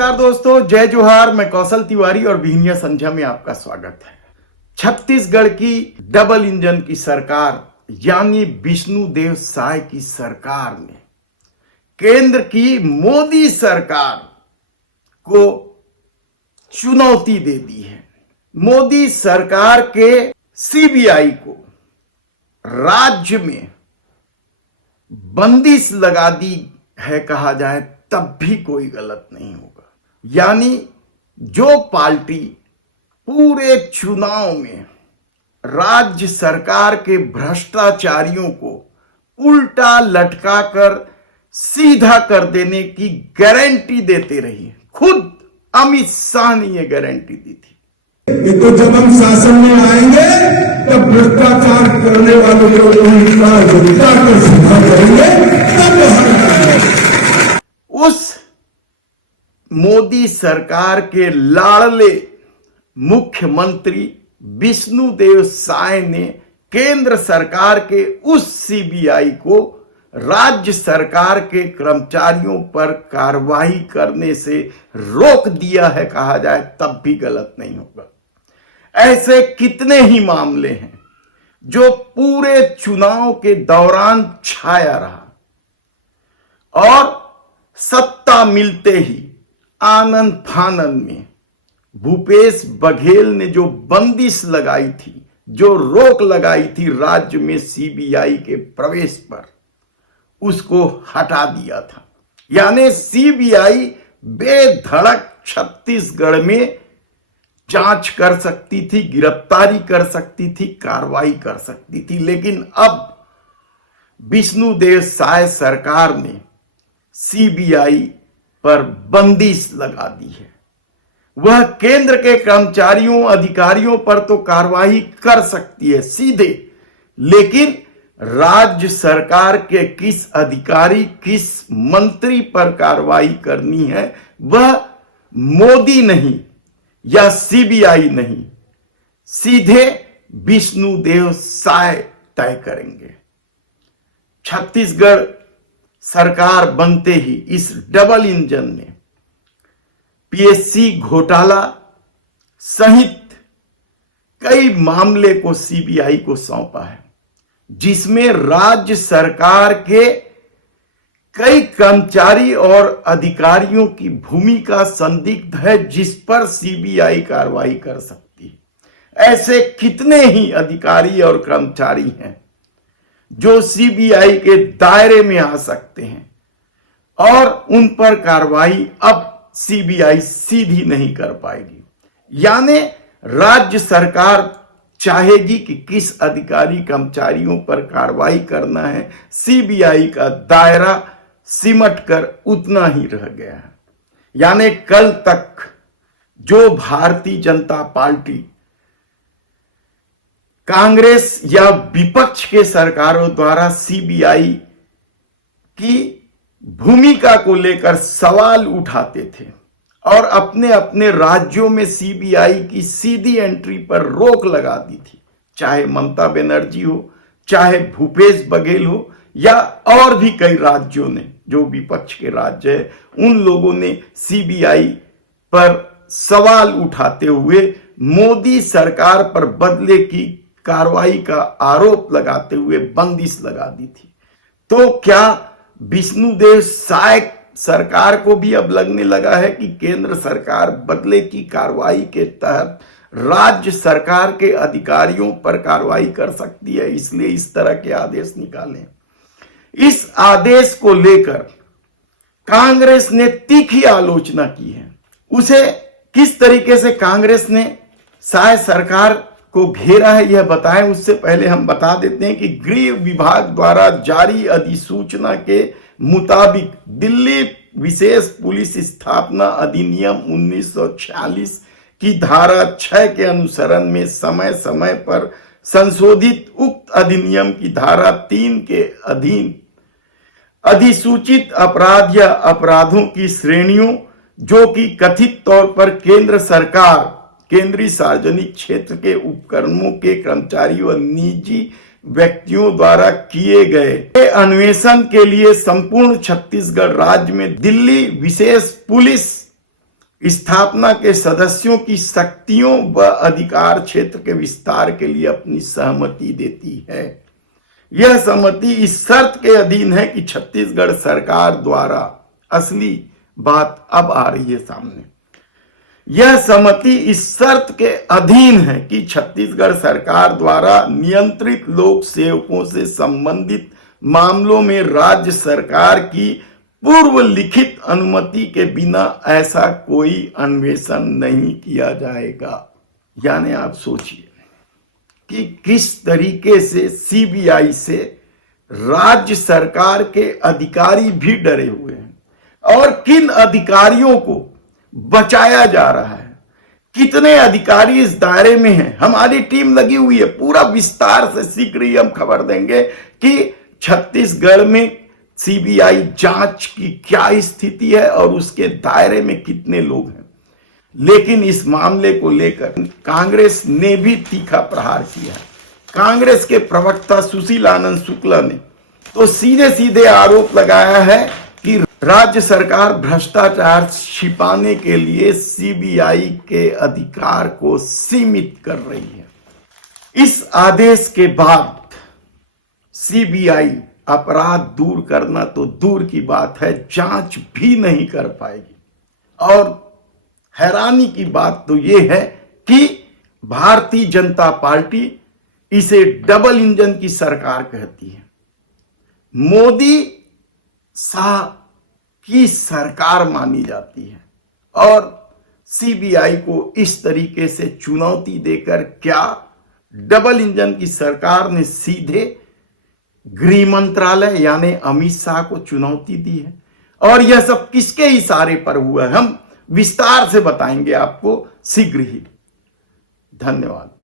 नमस्कार दोस्तों, जय जोहार। मैं कौशल तिवारी और विहनिया संध्या में आपका स्वागत है। छत्तीसगढ़ की डबल इंजन की सरकार यानी विष्णुदेव साय की सरकार ने केंद्र की मोदी सरकार को चुनौती दे दी है। मोदी सरकार के सीबीआई को राज्य में बंदिश लगा दी है कहा जाए तब भी कोई गलत नहीं होगा। यानी जो पार्टी पूरे चुनाव में राज्य सरकार के भ्रष्टाचारियों को उल्टा लटकाकर सीधा कर देने की गारंटी देते रही, खुद अमित शाह ने यह गारंटी दी थी। तो जब हम शासन में आएंगे तब भ्रष्टाचार करने वालों को जनता को सीधा करेंगे, तब उस मोदी सरकार के लाडले मुख्यमंत्री विष्णुदेव साय ने केंद्र सरकार के उस सीबीआई को राज्य सरकार के कर्मचारियों पर कार्रवाई करने से रोक दिया है कहा जाए तब भी गलत नहीं होगा। ऐसे कितने ही मामले हैं जो पूरे चुनाव के दौरान छाया रहा और सत्ता मिलते ही आनंद फानंद में भूपेश बघेल ने जो बंदिश लगाई थी, जो रोक लगाई थी राज्य में सीबीआई के प्रवेश पर, उसको हटा दिया था। यानी सीबीआई बेधड़क छत्तीसगढ़ में जांच कर सकती थी, गिरफ्तारी कर सकती थी, कार्रवाई कर सकती थी। लेकिन अब विष्णुदेव साय सरकार ने सीबीआई पर बंदिश लगा दी है। वह केंद्र के कर्मचारियों अधिकारियों पर तो कार्रवाई कर सकती है सीधे, लेकिन राज्य सरकार के किस अधिकारी किस मंत्री पर कार्रवाई करनी है वह मोदी नहीं या सीबीआई नहीं, सीधे विष्णुदेव साय तय करेंगे। छत्तीसगढ़ सरकार बनते ही इस डबल इंजन ने पीएससी घोटाला सहित कई मामले को सीबीआई को सौंपा है, जिसमें राज्य सरकार के कई कर्मचारी और अधिकारियों की भूमिका संदिग्ध है, जिस पर सीबीआई कार्रवाई कर सकती है। ऐसे कितने ही अधिकारी और कर्मचारी हैं जो सीबीआई के दायरे में आ सकते हैं और उन पर कार्रवाई अब सीबीआई सीधी नहीं कर पाएगी। यानी राज्य सरकार चाहेगी कि किस अधिकारी कर्मचारियों पर कार्रवाई करना है, सीबीआई का दायरा सिमट कर उतना ही रह गया है। यानी कल तक जो भारतीय जनता पार्टी कांग्रेस या विपक्ष के सरकारों द्वारा सीबीआई की भूमिका को लेकर सवाल उठाते थे और अपने अपने राज्यों में सीबीआई की सीधी एंट्री पर रोक लगा दी थी, चाहे ममता बनर्जी हो, चाहे भूपेश बघेल हो या और भी कई राज्यों ने, जो विपक्ष के राज्य है, उन लोगों ने सीबीआई पर सवाल उठाते हुए मोदी सरकार पर बदले की कार्रवाई का आरोप लगाते हुए बंदिश लगा दी थी। तो क्या विष्णुदेव साय सरकार को भी अब लगने लगा है कि केंद्र सरकार बदले की कार्रवाई के तहत राज्य सरकार के अधिकारियों पर कार्रवाई कर सकती है, इसलिए इस तरह के आदेश निकाले। इस आदेश को लेकर कांग्रेस ने तीखी आलोचना की है। उसे किस तरीके से कांग्रेस ने साय सरकार को घेरा है यह बताएं, उससे पहले हम बता देते हैं कि गृह विभाग द्वारा जारी अधिसूचना के मुताबिक दिल्ली विशेष पुलिस स्थापना अधिनियम 1946 की धारा 6 के अनुसरण में समय समय पर संशोधित उक्त अधिनियम की धारा 3 के अधीन अधिसूचित अपराध या अपराधों की श्रेणियों जो कि कथित तौर पर केंद्र सरकार, केंद्रीय सार्वजनिक क्षेत्र के उपक्रमों के कर्मचारियों और निजी व्यक्तियों द्वारा किए गए अन्वेषण के लिए संपूर्ण छत्तीसगढ़ राज्य में दिल्ली विशेष पुलिस स्थापना के सदस्यों की शक्तियों व अधिकार क्षेत्र के विस्तार के लिए अपनी सहमति देती है। यह सहमति इस शर्त के अधीन है कि छत्तीसगढ़ सरकार द्वारा, असली बात अब आ रही है सामने, यह सहमति इस शर्त के अधीन है कि छत्तीसगढ़ सरकार द्वारा नियंत्रित लोक सेवकों से संबंधित मामलों में राज्य सरकार की पूर्व लिखित अनुमति के बिना ऐसा कोई अन्वेषण नहीं किया जाएगा। यानी आप सोचिए कि किस तरीके से सीबीआई से राज्य सरकार के अधिकारी भी डरे हुए हैं और किन अधिकारियों को बचाया जा रहा है, कितने अधिकारी इस दायरे में हैं। हमारी टीम लगी हुई है, पूरा विस्तार से शीघ्र ही हम खबर देंगे कि छत्तीसगढ़ में सीबीआई जांच की क्या स्थिति है और उसके दायरे में कितने लोग हैं। लेकिन इस मामले को लेकर कांग्रेस ने भी तीखा प्रहार किया। कांग्रेस के प्रवक्ता सुशील आनंद शुक्ला ने तो सीधे सीधे आरोप लगाया है कि राज्य सरकार भ्रष्टाचार छिपाने के लिए सीबीआई के अधिकार को सीमित कर रही है। इस आदेश के बाद सीबीआई अपराध दूर करना तो दूर की बात है, जांच भी नहीं कर पाएगी। और हैरानी की बात तो यह है कि भारतीय जनता पार्टी इसे डबल इंजन की सरकार कहती है। मोदी शाह की सरकार मानी जाती है और सीबीआई को इस तरीके से चुनौती देकर क्या डबल इंजन की सरकार ने सीधे गृह मंत्रालय यानी अमित शाह को चुनौती दी है। और यह सब किसके इशारे पर हुआ है, हम विस्तार से बताएंगे आपको शीघ्र ही। धन्यवाद।